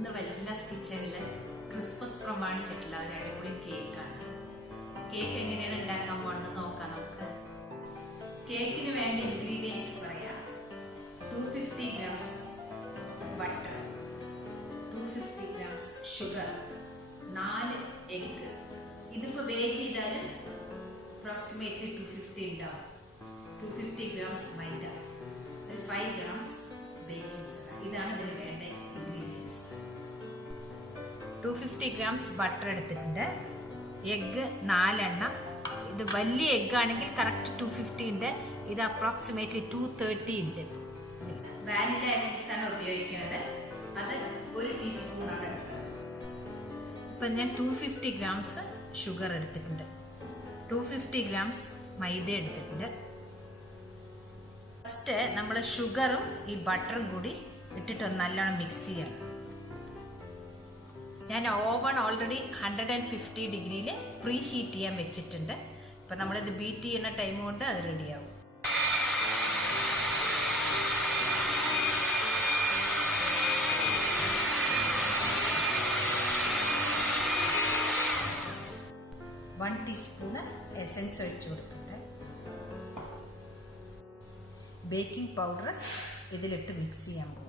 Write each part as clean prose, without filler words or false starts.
ഇന്ന് വത്സലാസ് കിച്ചണിൽ ക്രിസ്മസ് പ്രമാണിച്ചിട്ടുള്ള ഒരു അടിപൊളി കേക്കാണ്. കേക്ക് എങ്ങനെയാണ് ഉണ്ടാക്കാൻ പോകണമെന്ന് നോക്കാം നമുക്ക്. കേക്കിന് വേണ്ട ഇൻഗ്രീഡിയൻസ് പറയാം. 250 grams butter, 250 grams sugar, 4 egg. ഇതിപ്പോൾ വേജ് ചെയ്താൽ അപ്രോക്സിമേറ്റ്ലി 250 ഉണ്ടാവും. 250 grams മൈദ, ഒരു 5 grams ബേക്കിംഗ് സോഡ. ഇതാണ് ഇതിന് വേണ്ട ഇൻഗ്രീഡിയൻസ്. 250 grams ബട്ടർ എടുത്തിട്ടുണ്ട്. എഗ് 4 എണ്ണം. ഇത് വലിയ എഗ് ആണെങ്കിൽ കറക്റ്റ് 250 ഉണ്ട്. ഇത് അപ്രോക്സിമേറ്റ്ലി 230 ഉണ്ട്. വാനില എസൻസ് ആണ് ഉപയോഗിക്കുന്നത്. അത് 1 ടീസ്പൂണാണ് എടുക്കുന്നത്. ഇപ്പം ഞാൻ 250 grams ഷുഗർ എടുത്തിട്ടുണ്ട്. 250 grams മൈദ എടുത്തിട്ടുണ്ട്. ഫസ്റ്റ് നമ്മൾ ഷുഗറും ഈ ബട്ടറും കൂടി ഇട്ടിട്ട് നല്ലോണം മിക്സ് ചെയ്യണം. ഞാൻ ഓവൺ ഓൾറെഡി 150 ഡിഗ്രിയിൽ പ്രീ ഹീറ്റ് ചെയ്യാൻ വെച്ചിട്ടുണ്ട്. ഇപ്പം നമ്മളിത് ബീറ്റ് ചെയ്യുന്ന ടൈം കൊണ്ട് അത് റെഡിയാവും. വൺ ടീസ്പൂണ് എസൻസ് ഒഴിച്ചു കൊടുക്കുന്നത്. ബേക്കിംഗ് പൗഡർ ഇതിലിട്ട് മിക്സ് ചെയ്യാൻ പോവാണ്.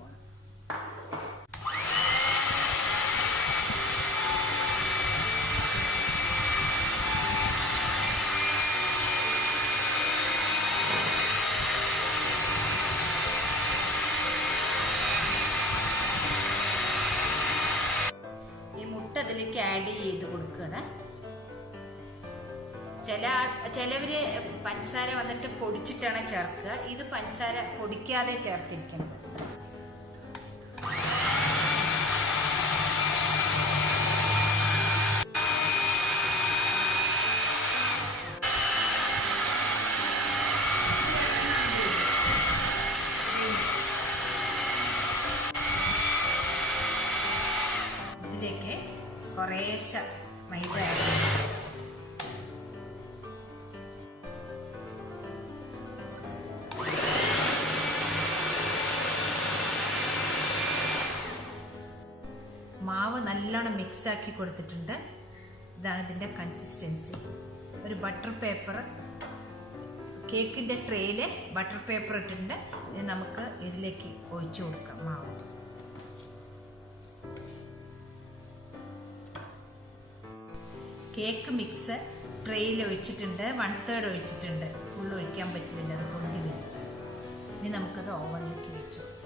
ഈ മുട്ട അതിലേക്ക് ആഡ് ചെയ്ത് കൊടുക്കണം. ചിലവര് പഞ്ചസാര വന്നിട്ട് പൊടിച്ചിട്ടാണ് ചേർക്കുക. ഇത് പഞ്ചസാര പൊടിക്കാതെ ചേർത്തിരിക്കുന്നത്. ഇതിലേക്ക് കുറേശ്ശെ മൈദ മാവ് നല്ലോണം മിക്സ് ആക്കി കൊടുത്തിട്ടുണ്ട്. ഇതാണ് ഇതിൻ്റെ കൺസിസ്റ്റൻസി. ഒരു ബട്ടർ പേപ്പർ, കേക്കിൻ്റെ ട്രേയിൽ ബട്ടർ പേപ്പർ ഇട്ടിട്ടുണ്ട്. ഇത് നമുക്ക് ഇതിലേക്ക് ഒഴിച്ചു കൊടുക്കാം മാവ്. കേക്ക് മിക്സ് ട്രേയിൽ ഒഴിച്ചിട്ടുണ്ട്. 1/3 ഒഴിച്ചിട്ടുണ്ട്. ഫുൾ ഒഴിക്കാൻ പറ്റില്ല, അത് പൊന്തി വരും. ഇനി നമുക്കത് ഓവനിലേക്ക് വെച്ച് കൊടുക്കാം.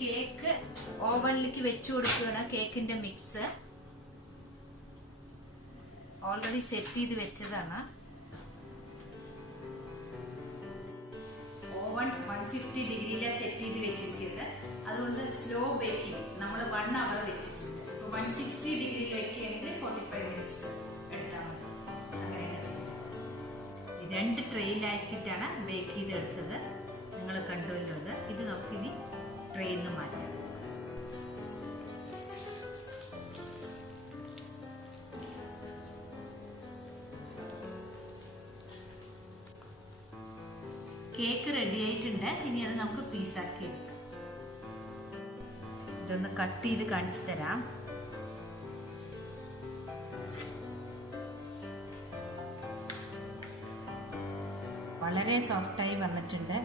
കേക്ക് ഓവനിലേക്ക് വെച്ചു കൊടുക്കുകയാണ്. കേക്കിന്റെ മിക്സ് ഓൾറെഡി സെറ്റ് ചെയ്ത് വെച്ചതാണ്. ഓവൻ 150 ഡിഗ്രിയിലാണ് സെറ്റ് ചെയ്ത് വെച്ചിരിക്കുന്നത്. അതുകൊണ്ട് സ്ലോ ബേക്കിംഗ് നമ്മൾ 1 hour വെച്ചിട്ടുണ്ട്. 160 ഡിഗ്രിയിൽ വെക്കുകയാണെങ്കിൽ 45 minutes എടുത്താൽ മതി. അങ്ങനെയാണ് ചെയ്യുന്നത്. 2 ട്രെയിലാക്കിയിട്ടാണ് ബേക്ക് ചെയ്തെടുത്തത്. നിങ്ങൾ കണ്ടുവല്ലോ. ഇത് നമുക്കിനി ട്രെയിൽ നിന്ന് മാറ്റാം. കേക്ക് റെഡി ആയിട്ടുണ്ട്. ഇനി അത് നമുക്ക് പീസാക്കി എടുക്കാം. ഇതൊന്ന് കട്ട് ചെയ്ത് കാണിച്ചു തരാം. വളരെ സോഫ്റ്റായി വന്നിട്ടുണ്ട്.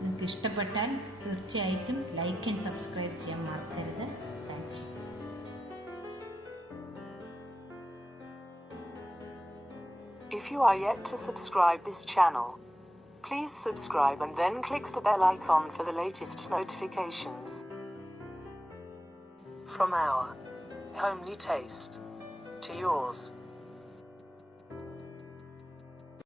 നിങ്ങൾക്ക് ഇഷ്ടപ്പെട്ടാൽ തീർച്ചയായിട്ടും ലൈക്ക് ആൻഡ് സബ്സ്ക്രൈബ് ചെയ്യാൻ മറക്കരുത്. Thank you. If you are yet to subscribe this channel, please subscribe and then click the bell icon for the latest notifications. From our homely taste to yours.